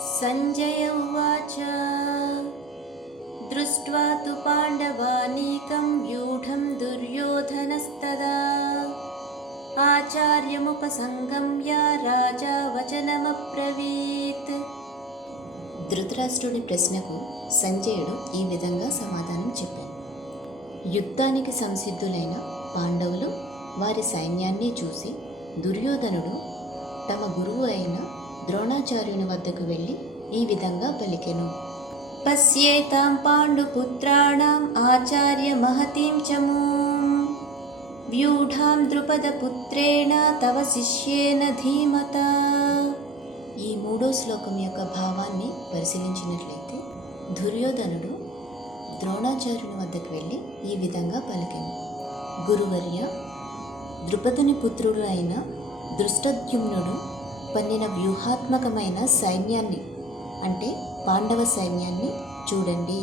संजय उवाच दृष्ट्वा तु पाण्डवानीकं व्यूढं दुर्योधनस्तदा आचार्यमुपसंगम्य राजा वचनमब्रवीत्। ధృతరాష్ట్రుడి ప్రశ్నకు సంజయుడు ఈ విధంగా సమాధానం చెప్పాడు. యుద్ధానికి సంసిద్ధులైన పాండవులు వారి సైన్యాన్ని చూసి దుర్యోధనుడు తమ గురువు అయిన ద్రోణాచార్యుని వద్దకు వెళ్ళి ఈ విధంగా పలికెను. పశ్యేతాం పాండుపుత్రాణం ఆచార్య మహతీం చమూం వ్యూఢాం ద్రుపదపుత్రేణ తవ శిష్యేన ధీమతా. ఈ మూడో శ్లోకం యొక్క భావాన్ని పరిశీలించినట్లయితే దుర్యోధనుడు ద్రోణాచార్యుని వద్దకు వెళ్ళి ఈ విధంగా పలికెను. గురువర్య, ద్రుపదుని పుత్రుడు అయిన దృష్టద్యుమ్నుడు పన్నిన వ్యూహాత్మకమైన సైన్యాన్ని అంటే పాండవ సైన్యాన్ని చూడండి.